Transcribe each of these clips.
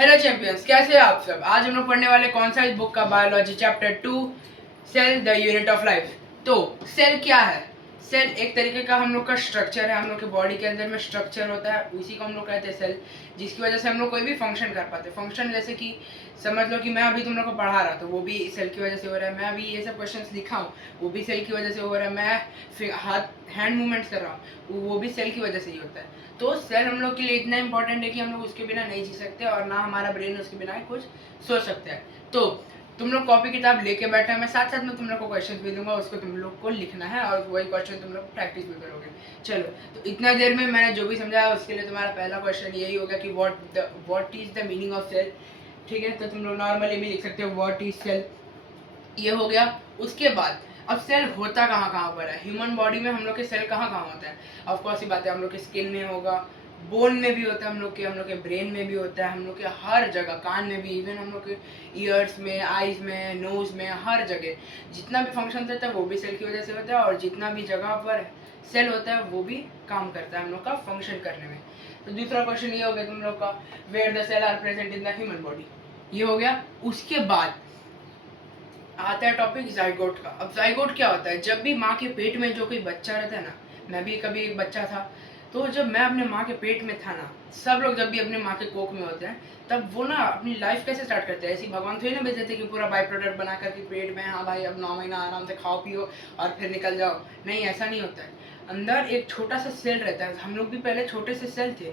Hello champions, कैसे हैं आप सब। आज हम लोग पढ़ने वाले कौन सा इस बुक का biology chapter 2 cell the unit of life. तो सेल क्या है? सेल एक तरीके का हम लोग का स्ट्रक्चर है। हम लोग के बॉडी के अंदर में स्ट्रक्चर होता है, उसी को हम लोग कहते हैं सेल, जिसकी वजह से हम लोग कोई भी फंक्शन कर पाते हैं। फंक्शन जैसे कि समझ लो कि मैं अभी तुम लोग को पढ़ा रहा, तो वो भी सेल की वजह से हो रहा है। मैं अभी ये सब क्वेश्चंस लिखा हूँ, वो भी सेल की वजह से हो रहा है। मैं हाथ हैंड मूवमेंट्स कर रहा हूँ, वो भी सेल की वजह से ही होता है। तो सेल हम लोग के लिए इतना इंपॉर्टेंट है कि हम लोग उसके बिना नहीं जी सकते, और ना हमारा ब्रेन उसके बिना कुछ सोच सकता है। तो तुम लोग कॉपी किताब लेके बैठे हैं, मैं साथ साथ में तुम लोग को क्वेश्चन भी दूंगा, उसको तुम लोग को लिखना है और वही क्वेश्चन तुम लोग प्रैक्टिस भी करोगे। चलो, तो इतना देर में मैंने जो भी समझाया उसके लिए तुम्हारा पहला क्वेश्चन यही होगा कि what is the meaning of cell. ठीक है, तो तुम लोग नॉर्मली भी लिख सकते हो व्हाट इज सेल, ये हो गया। उसके बाद अब सेल होता कहाँ कहाँ पर है ह्यूमन बॉडी में, हम लोग के सेल कहाँ कहाँ होता है। ऑफ कोर्स ये बात है, हम लोग के स्किन में होगा, बोन में भी होता है, हम लोग के ब्रेन में भी होता है, हम लोग के हर जगह, कान में भी, इवन हम लोग के ईयर्स में, आईज में, नोज में, हर जगह जितना भी फंक्शन होता है वो भी सेल की वजह से होता है। और जितना भी जगह पर सेल होता है वो भी काम करता है हम लोग का फंक्शन करने में। तो दूसरा क्वेश्चन ये हो गया तुम लोग का, where the cell are present in the human body, ये हो गया। उसके बाद आता है टॉपिक जाइगोट का। अब जाइगोट क्या होता है? जब भी माँ के पेट में जो कोई बच्चा रहता है ना, मैं भी कभी एक बच्चा था, तो जब मैं अपने माँ के पेट में था ना, सब लोग जब भी अपने माँ के कोख में होते हैं, तब वो ना अपनी लाइफ कैसे स्टार्ट करते हैं। ऐसी भगवान थोड़ी ना भेज देते कि पूरा बाई प्रोडक्ट बना करके पेट में, हाँ भाई अब 9 महीना आराम से खाओ पियो और फिर निकल जाओ। नहीं, ऐसा नहीं होता है। अंदर एक छोटा सा सेल रहता है, हम लोग भी पहले छोटे से सेल थे,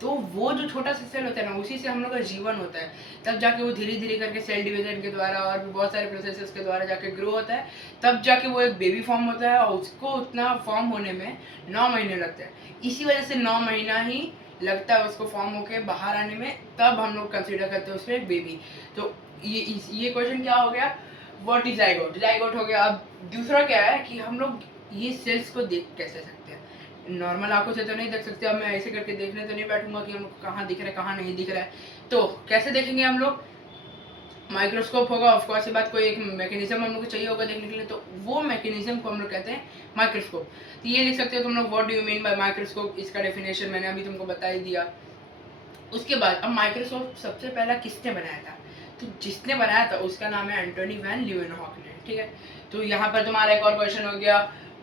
तो वो जो छोटा सा सेल होता है ना, उसी से हम लोग का जीवन होता है। तब जाके वो धीरे धीरे करके सेल डिवीजन के द्वारा और भी बहुत सारे प्रोसेसेस के द्वारा जाके ग्रो होता है। तब जाके वो एक बेबी फॉर्म होता है, और उसको उतना फॉर्म होने में 9 महीने लगते हैं। इसी वजह से 9 महीना ही लगता है उसको फॉर्म होके बाहर आने में, तब हम लोग कंसिडर करते हैं उसको एक बेबी। तो ये क्वेश्चन क्या हो गया, व्हाट इज जाइगोट। जाइगोट हो गया। अब दूसरा क्या है कि हम लोग ये सेल्स को देख कैसे सकते हैं। नॉर्मल आंखों से तो नहीं देख सकते। अब मैं ऐसे करके देखने तो नहीं बैठूंगा कि हम लोग कहाँ दिख रहा है कहाँ नहीं दिख रहा है। तो कैसे देखेंगे हम लोग? माइक्रोस्कोप होगा, ऑफ कोर्स ये बात, कोई एक मैकेनिज्म हम लोग को चाहिए होगा देखने के लिए, तो वो मैकेनिज्म को हम लोग कहते हैं माइक्रोस्कोप। तो ये लिख सकते हो तुम लोग, what do you mean bye microscope. इसका डेफिनेशन मैंने अभी तुमको बता ही दिया। उसके बाद अब माइक्रोस्कोप सबसे पहला किसने बनाया था? तो जिसने बनाया था उसका नाम है एंटोनी वैन लीeuwenhoek ने। ठीक है, तो यहाँ पर तुम्हारा एक और क्वेश्चन हो गया,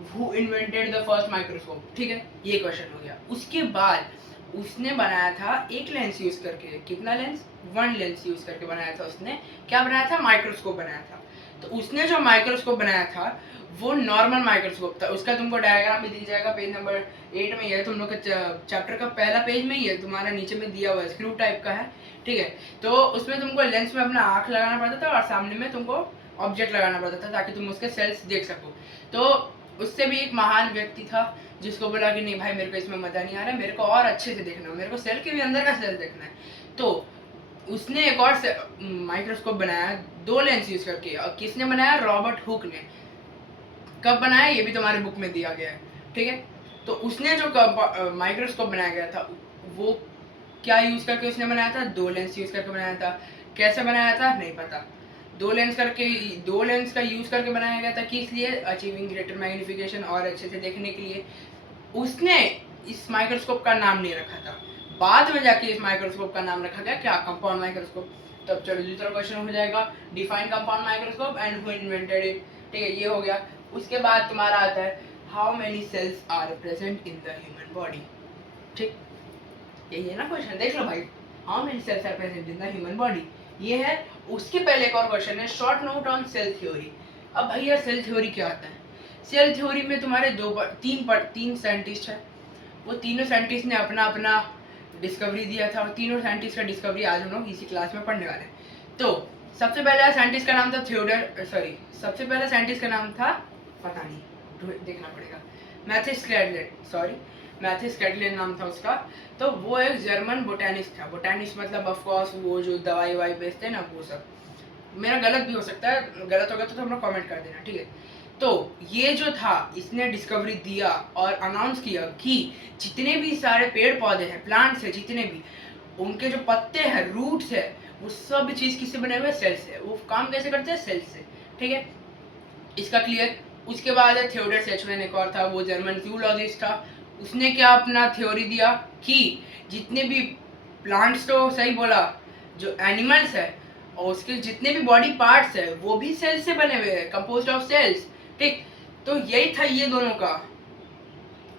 who invented the first microscope. ठीक है, ये क्वेश्चन हो गया। उसके बाद उसने बनाया था एक लेंस यूज करके। कितना लेंस? 1 लेंस यूज करके बनाया था उसने। क्या बनाया था? माइक्रोस्कोप बनाया था। तो उसने जो माइक्रोस्कोप बनाया था वो नॉर्मल माइक्रोस्कोप था। उसका तुमको डायग्राम भी दिख जाएगा, पेज नंबर 8 में ही है, तुम लोग के चैप्टर का पहला पेज में ही है, तुम्हारा नीचे में दिया हुआ है, स्क्रू टाइप का है। ठीक है, तो उसमें तुमको लेंस में अपना आँख लगाना पड़ता था और सामने में तुमको ऑब्जेक्ट लगाना पड़ता था, ताकि तुम उसके सेल्स देख सको। तो उससे भी एक महान व्यक्ति था जिसको बोला कि नहीं भाई, मेरे को इसमें मजा नहीं आ रहा है, मेरे को और अच्छे से देखना है, मेरे को सेल के भी अंदर का सेल देखना है। तो उसने एक और माइक्रोस्कोप बनाया 2 लेंस यूज करके। और किसने बनाया? रॉबर्ट हुक ने। कब बनाया ये भी तुम्हारे बुक में दिया गया है। ठीक है, तो उसने जो माइक्रोस्कोप बनाया गया था वो क्या यूज करके उसने बनाया था? 2 लेंस यूज करके बनाया था। कैसे बनाया था नहीं पता। 2 लेंस का यूज करके बनाया गया था, किस लिए? अचीविंग ग्रेटर मैग्निफिकेशन, और अच्छे से देखने के लिए। उसने इस माइक्रोस्कोप का नाम नहीं रखा था, बाद में जाके इस माइक्रोस्कोप का नाम रखा गया। क्या? Compound microscope. तब चलो दूसरा क्वेश्चन हो जाएगा, define compound microscope and who invented it. ठीक है, ये हो गया। उसके बाद तुम्हारा आता है how many cells are present in the human body. ठीक, यही है ना क्वेश्चन, देख लो भाई, how many cells are present in the human body, ये है। उसके पहले एक और क्वेश्चन है, short note on cell theory. अब भैया सेल थ्योरी क्या होता है? सेल थ्योरी में तुम्हारे 3 साइंटिस्ट है, वो तीनों साइंटिस्ट ने अपना अपना डिस्कवरी दिया था, और तीनों साइंटिस्ट का डिस्कवरी आज हम लोग इसी क्लास में पढ़ने वाले हैं। तो सबसे पहला साइंटिस्ट का नाम था सबसे पहला साइंटिस्ट का नाम था, पता नहीं, देखना पड़ेगा, मैथिस कैडलेन नाम था उसका। तो वो एक जर्मन बोटेनिस्ट था। बोटेनिस्ट मतलब ऑफ कोर्स वो जो दवाई वाई बेचते हैं ना, वो सब। मेरा गलत भी हो सकता है, गलत होगा तो हम लोग कमेंट कर देना। ठीक है, तो ये जो था इसने डिस्कवरी दिया और अनाउंस किया कि जितने भी सारे पेड़ पौधे हैं, प्लांट्स है, जितने भी उनके जो पत्ते हैं, रूट्स है, वो सब चीज किससे बने हुए? सेल से। वो काम कैसे करते हैं? सेल से। ठीक है, इसका क्लियर। उसके बाद है थियोडर सेचमैन, एक और था, वो जर्मन जूलॉजिस्ट था। उसने क्या अपना थ्योरी दिया कि जितने भी प्लांट्स, तो सही बोला, जो एनिमल्स है और उसके जितने भी बॉडी पार्ट्स है वो भी सेल्स से बने हुए हैं, कंपोज्ड ऑफ सेल्स। ठीक, तो यही था ये दोनों का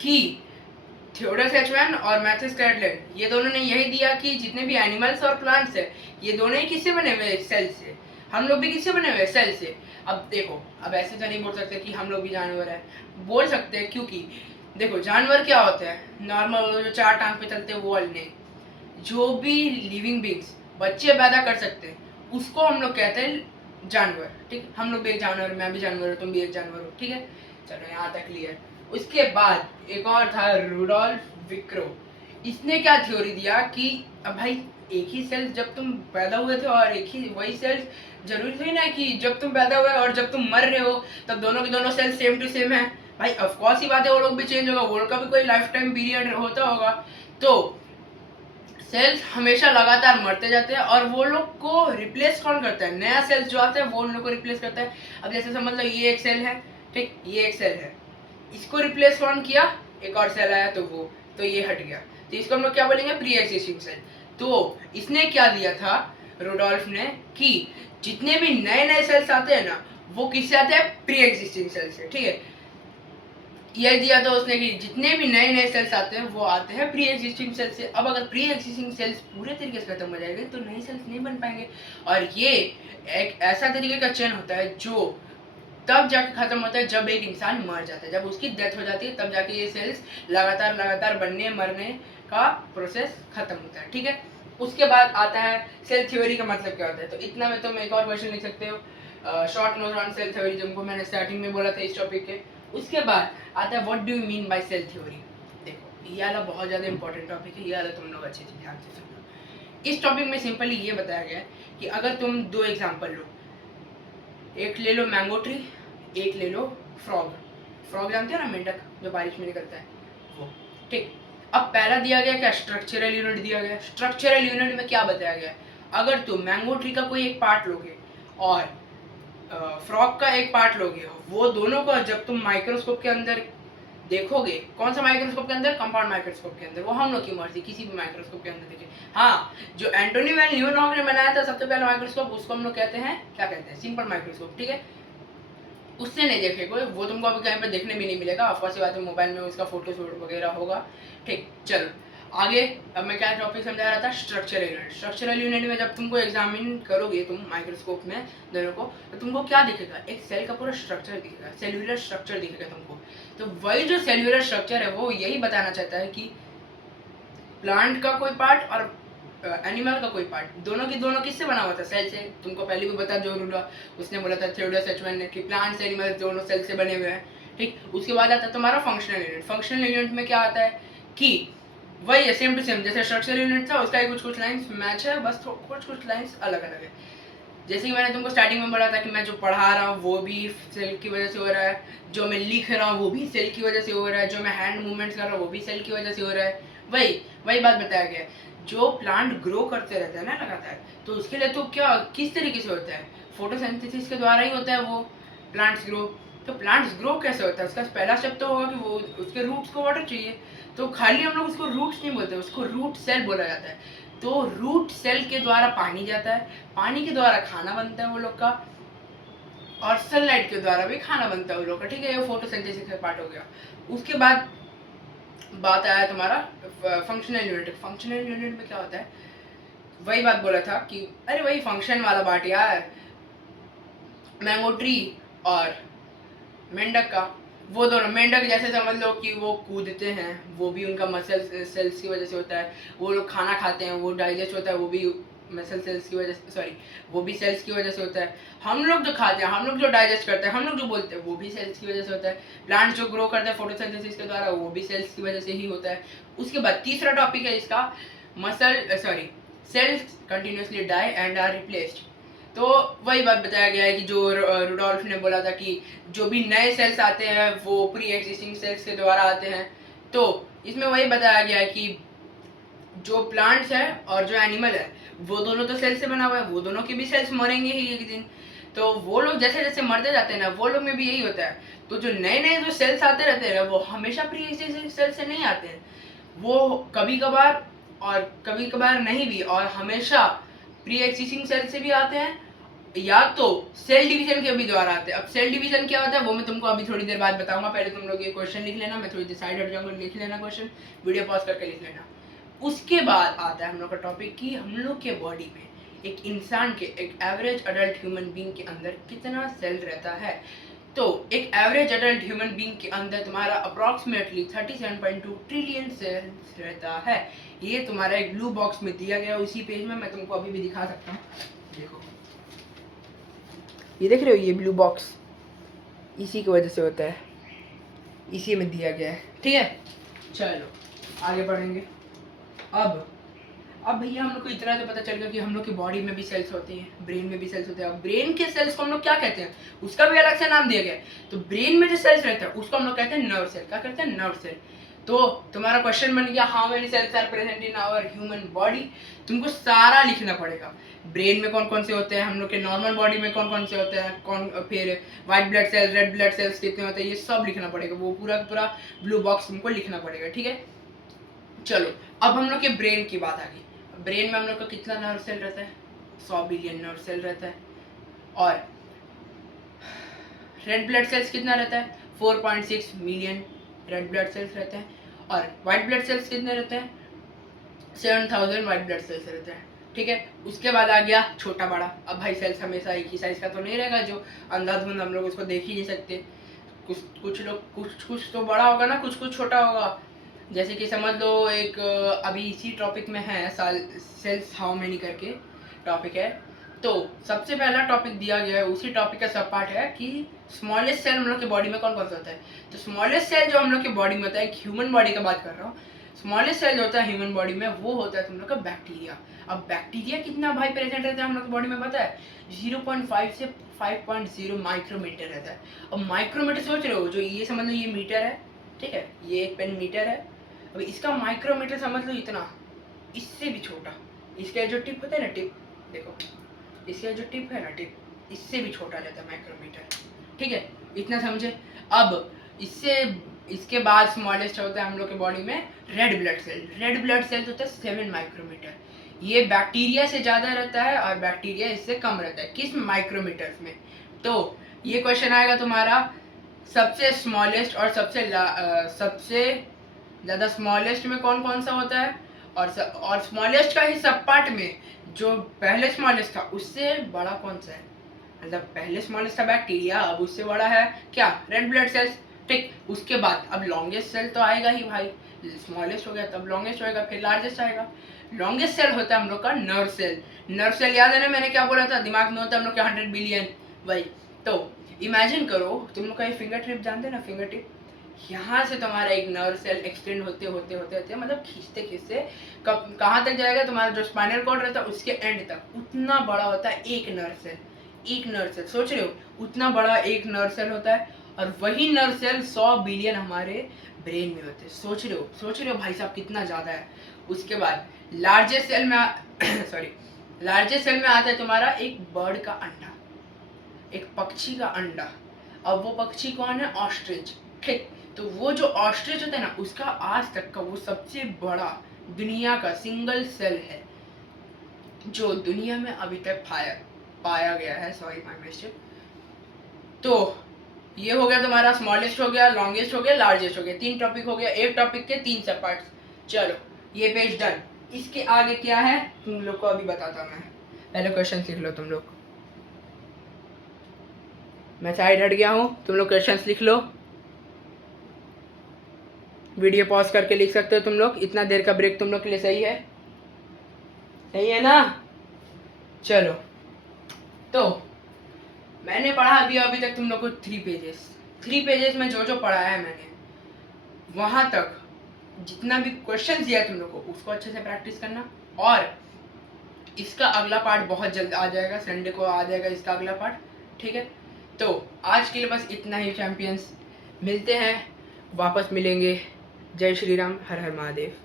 कि थियोडोरस एचमैन और मैथ्यूस कैटलन, ये दोनों ने यही दिया कि जितने भी एनिमल्स और प्लांट्स है ये दोनों ही किससे बने हुए हैं, सेल से। हम लोग भी किससे बने हुए हैं, सेल से। अब देखो, अब ऐसे तो नहीं बोल सकते कि हम लोग भी जानवर है, बोल सकते हैं, क्योंकि देखो जानवर क्या होता है, नॉर्मल जो 4 टांग पे चलते हैं वो नहीं, जो भी लिविंग बींग्स बच्चे पैदा कर सकते हैं उसको हम लोग कहते हैं जानवर। ठीक, हम लोग भी एक जानवर, मैं भी जानवर हूँ, तुम भी एक जानवर हो। ठीक है, चलो यहाँ तक क्लियर। उसके बाद एक और था रूडोल्फ विक्रो। इसने क्या थ्योरी दिया कि अब भाई एक ही सेल्स जब तुम पैदा हुए थे और एक ही वही सेल्स, जरूरी थोड़ी ना कि जब तुम पैदा हुए और जब तुम मर रहे हो तब दोनों के दोनों सेल्स सेम टू सेम है। भाई ऑफकोर्स ही बात है, वो लोग भी चेंज होगा, वो लोग का भी कोई लाइफ टाइम पीरियड होता होगा। तो सेल्स हमेशा लगातार मरते जाते हैं और वो लोग को रिप्लेस कौन करता है, नया सेल्स जो आता है वो उन लोग को रिप्लेस करता है। अब जैसे समझ लो ये एक सेल है, ठीक, ये एक सेल है, इसको रिप्लेस कौन किया, एक और सेल आया तो ये हट गया, तो इसको हम लोग क्या बोलेंगे, प्री एक्जिस्टिंग सेल। तो इसने क्या दिया था रूडोल्फ ने कि जितने भी नए नए सेल्स आते हैं ना वो किससे आते हैं, प्री एक्जिस्टिंग सेल से। ठीक है, ये दिया था उसने कि जितने भी नए नए सेल्स आते हैं वो आते हैं प्री एग्जिस्टिंग सेल्स से। अब अगर प्री एग्जिस्टिंग सेल्स पूरे तरीके से खत्म हो जाएंगे तो नए सेल्स नहीं बन पाएंगे, और ये एक ऐसा तरीके का चेन होता है जो तब जाके खत्म होता है जब एक इंसान मर जाता है, जब उसकी डेथ हो जाती है तब जाके ये सेल्स लगातार लगातार बनने मरने का प्रोसेस खत्म होता है। ठीक है, उसके बाद आता है सेल थ्योरी का मतलब क्या होता है। तो इतना में तुम एक और क्वेश्चन लिख सकते हो, short note on cell theory, जिनको मैंने स्टार्टिंग में बोला था इस टॉपिक के। उसके बाद आता है what do you mean by cell theory. देखो ये वाला बहुत ज़्यादा इंपॉर्टेंट टॉपिक है, ये वाला तुम लोग अच्छे से ध्यान से सुनो। इस टॉपिक में सिंपली ये बताया गया है कि अगर तुम 2 एग्जाम्पल लो, एक ले लो मैंगो ट्री, एक ले लो फ्रॉग। फ्रॉग जानते हो ना, मेंढक जो बारिश में निकलता है वो। ठीक, अब पहला दिया गया क्या, स्ट्रक्चरल यूनिट दिया गया। स्ट्रक्चरल यूनिट में क्या बताया गया, अगर तुम मैंगो ट्री का कोई एक पार्ट लोगे और फ्रॉग का एक पार्ट लोगे, वो दोनों को जब तुम माइक्रोस्कोप के अंदर देखोगे, कौन सा माइक्रोस्कोप के अंदर, कंपाउंड माइक्रोस्कोप के अंदर, वो हम लोग की मर्जी, किसी भी माइक्रोस्कोप के अंदर देखिए। हाँ, जो एंटोनी वैन ल्यूवेनहॉफ ने बनाया था सबसे पहला माइक्रोस्कोप, उसको हम लोग कहते हैं, क्या कहते हैं, सिंपल माइक्रोस्कोप। ठीक है, उससे नहीं देखे कोई, वो तुमको अभी कहीं पर देखने भी नहीं मिलेगा, ऑफकोर्स ये बात है, मोबाइल में उसका फोटो शूट वगैरह होगा। ठीक, चलो आगे। अब मैं क्या टॉपिक समझा रहा था, स्ट्रक्चरल यूनिट। स्ट्रक्चरल यूनिट में जब तुमको एग्जामिन करोगे तुम माइक्रोस्कोप में दोनों को, तो तुमको क्या दिखेगा, एक सेल का पूरा स्ट्रक्चर दिखेगा, सेल्यूलर स्ट्रक्चर दिखेगा तुमको। तो वही जो सेल्यूलर स्ट्रक्चर है वो यही बताना चाहता है कि प्लांट का कोई पार्ट और एनिमल का कोई पार्ट, दोनों की दोनों किससे बना हुआ था, सेल से। तुमको पहले भी बता, जो उसने बोला था थियोडोरस एचमैन ने कि प्लांट्स एनिमल्स दोनों सेल से बने हुए हैं। ठीक, उसके बाद आता है तुम्हारा फंक्शनल यूनिट। फंक्शनल यूनिट में क्या आता है कि वही है, सेम टू सेम, जैसे स्ट्रक्चरल यूनिट था उसका कुछ कुछ लाइंस मैच है, बस कुछ कुछ लाइंस अलग अलग है। जैसे कि मैंने तुमको स्टार्टिंग में बोला था कि मैं जो पढ़ा रहा हूँ वो भी सेल की वजह से हो रहा है, जो मैं लिख रहा हूँ वो भी सेल की वजह से हो रहा है, जो मैं हैंड मूवमेंट्स कर रहा हूँ वो भी सेल की वजह से हो रहा है। वही वही बात बताया गया है। जो प्लांट ग्रो करते रहते हैं ना लगातार, तो उसके लिए तो क्या किस तरीके से होता है, फोटोसिंथेसिस के द्वारा ही होता है वो प्लांट्स ग्रो। तो प्लांट्स ग्रो कैसे होता है, उसका पहला स्टेप तो होगा कि वो उसके रूट्स को वाटर चाहिए। तो खाली हम लोग उसको रूट्स नहीं बोलते, उसको रूट सेल बोला जाता है। तो रूट सेल के द्वारा पानी जाता है, पानी के द्वारा खाना बनता है वो लोग का, और सनलाइट के द्वारा भी खाना बनता है वो लोग का। ठीक है, ये फोटोसिंथेसिस का पार्ट हो गया। उसके बाद बात आया तुम्हारा फंक्शनल यूनिट। फंक्शनल यूनिट में क्या होता है, वही बात बोला था कि अरे वही फंक्शन वाला पार्ट यार, मैंगो ट्री और मेंढक का, वो दोनों, मेंढक जैसे समझ लो कि वो कूदते हैं, वो भी उनका मसल सेल्स की वजह से होता है। वो लोग खाना खाते हैं, वो डाइजेस्ट होता है, वो भी मसल सेल्स की वजह से, सॉरी, वो भी सेल्स की वजह से होता है। हम लोग जो खाते हैं, हम लोग जो डाइजेस्ट करते हैं, हम लोग जो बोलते हैं, वो भी सेल्स की वजह से होता है। प्लांट जो ग्रो करते हैं फोटोसिंथेसिस के द्वारा, वो भी सेल्स की वजह से ही होता है। उसके बाद तीसरा टॉपिक है इसका, cells continuously die and are replaced. तो वही बात बताया गया है कि जो रूडोल्फ ने बोला था कि जो भी नए सेल्स आते हैं वो प्री एग्जिस्टिंग सेल्स के द्वारा आते हैं। तो इसमें वही बताया गया है कि जो प्लांट्स है और जो एनिमल है वो दोनों तो सेल से बना हुआ है, वो दोनों के भी सेल्स मरेंगे ही एक दिन। तो वो लोग जैसे जैसे मरते जाते हैं ना, वो लोग में भी यही होता है। तो जो नए नए जो सेल्स आते रहते हैं वो हमेशा प्री एग्जिस्टिंग सेल से नहीं आते हैं, वो कभी कभार और कभी कभार नहीं भी, और हमेशा प्री एग्जिस्टिंग सेल से भी आते हैं या तो सेल डिवीजन के भी द्वारा आते हैं। अब सेल डिवीजन क्या होता है वो मैं तुमको अभी थोड़ी देर बाद बताऊंगा। पहले तुम लोग ये क्वेश्चन लिख लेना, मैं थोड़ी देर साइड हट जाऊंगा, लिख लेना क्वेश्चन, वीडियो पॉज करके लिख लेना। उसके बाद आता है हम लोग का टॉपिक कि हम लोग के बॉडी में एक इंसान के, एक एवरेज अडल्ट ह्यूमन बीइंग के अंदर कितना सेल रहता है। तो एक एवरेज अडल्ट ह्यूमन बीइंग के अंदर तुम्हारा अप्रॉक्सीमेटली 37.2 ट्रिलियन सेल्स रहता है। ये तुम्हारा एक ब्लू बॉक्स में दिया गया उसी पेज में, मैं तुमको अभी भी दिखा सकता हूँ। देखो ये देख रहे हो, ये ब्लू बॉक्स इसी की वजह से होता है, इसी में दिया गया है। ठीक है, चलो आगे बढ़ेंगे। अब भैया हम लोग को इतना तो पता चल गया कि हम लोग की बॉडी में भी सेल्स होते हैं, ब्रेन में भी सेल्स होते हैं। अब ब्रेन के सेल्स को हम लोग क्या कहते हैं, उसका भी अलग से नाम दिया गया है। तो ब्रेन में जो सेल्स रहता है उसको हम लोग कहते हैं नर्व सेल। क्या कहते हैं, नर्व सेल। तो तुम्हारा क्वेश्चन बन गया how many cells are present in our human body. तुमको सारा लिखना पड़ेगा, ब्रेन में कौन कौन से होते हैं, हम लोग के नॉर्मल बॉडी में कौन कौन से होते हैं, कौन फिर white blood cells, red blood cells कितने होते हैं, ये सब लिखना पड़ेगा। वो पूरा पूरा ब्लू बॉक्स तुमको लिखना पड़ेगा। ठीक है, चलो अब हम लोग के ब्रेन की बात आ गई। ब्रेन में हम लोग का कितना नर्व सेल रहता है, 100 बिलियन नर्व सेल रहता है। और रेड ब्लड सेल्स कितना रहता है, 4.6 मिलियन रेड ब्लड सेल्स रहते हैं। और व्हाइट ब्लड सेल्स कितने रहते हैं, 7000 व्हाइट ब्लड सेल्स रहते हैं। ठीक है, उसके बाद आ गया छोटा बड़ा। अब भाई सेल्स हमेशा एक ही साइज का तो नहीं रहेगा, जो अंधाधुंध हम लोग उसको देख ही नहीं सकते। कुछ लोग कुछ तो बड़ा होगा ना, कुछ छोटा होगा। जैसे कि समझ लो एक अभी इसी टॉपिक में है सेल्स हाउ मेनी करके टॉपिक है। तो सबसे पहला टॉपिक दिया गया है, उसी टॉपिक का सब पार्ट है कि स्मॉलेस्ट सेल हम लोग के बॉडी में कौन कौन सा होता है। तो स्मॉलेस्ट सेल जो हम लोग के बॉडी में होता है, ह्यूमन बॉडी का बात कर रहा हूँ, स्मॉलेस्ट सेल जो होता है ह्यूमन बॉडी में वो होता है तुम लोग का बैक्टीरिया। अब बैक्टीरिया कितना भाई प्रेजेंट रहता है हम लोग की बॉडी में पता है, 0.5 से 5.0 माइक्रोमीटर रहता है। अब माइक्रोमीटर सोच रहे हो, जो ये समझ लो ये मीटर है, ठीक है, ये एक पेन मीटर है। अब इसका माइक्रोमीटर समझ लो इतना, इससे भी छोटा। इसका जो टिप होता है ना, टिप देखो, इसका जो टिप है ना, टिप इससे भी छोटा रहता है माइक्रोमीटर। ठीक है, इतना समझे। अब इसके बाद स्मॉलेस्ट होता है हम लोग के बॉडी में red blood cell. Red blood cell होता है 7 माइक्रोमीटर। ये बैक्टीरिया से ज़्यादा रहता है और बैक्टीरिया इससे कम रहता है। किस माइक्रोमीटर्स में? तो ये क्वेश्चन आएगा तुम्हारा सबसे स्मॉलेस्ट और सबसे ज़्यादा स्मॉलेस्ट में कौन कौन सा होता है, और स्मॉलेस्ट का ही सब पार्ट में जो पहले स्मॉलेस्ट था उससे बड़ा कौन सा है। मतलब पहले स्मॉलेस्ट था बैक्टीरिया, अब उससे बड़ा है क्या, रेड ब्लड सेल्स। ठीक, उसके बाद अब लॉन्गेस्ट सेल तो आएगा ही भाई, स्मॉलेस्ट हो गया तब लॉन्गेस्ट होएगा, फिर लार्जेस्ट आएगा। लॉन्गेस्ट सेल होता है हम लोग का नर्व सेल। नर्व सेल याद है ना, मैंने क्या बोला था, दिमाग में होता है हम लोग का 100 बिलियन वही। तो इमेजिन करो, तुम लोग का ये फिंगर टिप जानते हैं ना, फिंगर टिप, यहाँ से तुम्हारा एक नर्व सेल एक्सटेंड होते होते मतलब खींचते कहाँ तक जाएगा, तुम्हारा जो स्पाइनल कॉर्ड रहता है उसके एंड तक। उतना बड़ा होता है एक नर्व सेल। एक नर्व सेल, सोच रहे हो, उतना बड़ा एक नर्व सेल होता है। और वही नर्व सेल 100 बिलियन हमारे ब्रेन में होते हैं। सोच रहे हो भाई साहब कितना ज़्यादा है। उसके बाद लार्जेस्ट सेल में लार्जेस्ट सेल में आता है तुम्हारा एक बर्ड का अंडा, एक पक्षी का अंडा। अब वो पक्षी कौन है, ऑस्ट्रिच। ठीक, तो वो जो ऑस्ट्रिच होता है ना, उसका आज तक का वो सबसे बड़ा दुनिया का सिंगल सेल है जो दुनिया में अभी तक पाया गया है। Sorry my mistake. तो ये हो गया तुम्हारा स्मॉलेस्ट हो गया, लॉन्गेस्ट हो गया, लार्जेस्ट हो गया। 3 टॉपिक हो गया, एक टॉपिक के 3 सब पार्ट्स। चलो ये पेज डन। इसके आगे क्या है तुम लोग को अभी बताता हूँ मैं। पहले क्वेश्चन लिख लो तुम लोग, मैं साइड हट गया हूँ, तुम लोग क्वेश्चंस लिख लो। वीडियो पॉज करके लिख सकते हो तुम लोग, इतना देर का ब्रेक तुम लोग के लिए सही है ना। चलो, तो मैंने पढ़ा अभी तक तुम लोग को 3 पेजेस में जो पढ़ाया है मैंने, वहाँ तक जितना भी क्वेश्चन दिया तुम लोग को उसको अच्छे से प्रैक्टिस करना। और इसका अगला पार्ट बहुत जल्द आ जाएगा, संडे को आ जाएगा इसका अगला पार्ट। ठीक है, तो आज के लिए बस इतना ही चैंपियंस। मिलते हैं, वापस मिलेंगे। जय श्री राम, हर हर महादेव।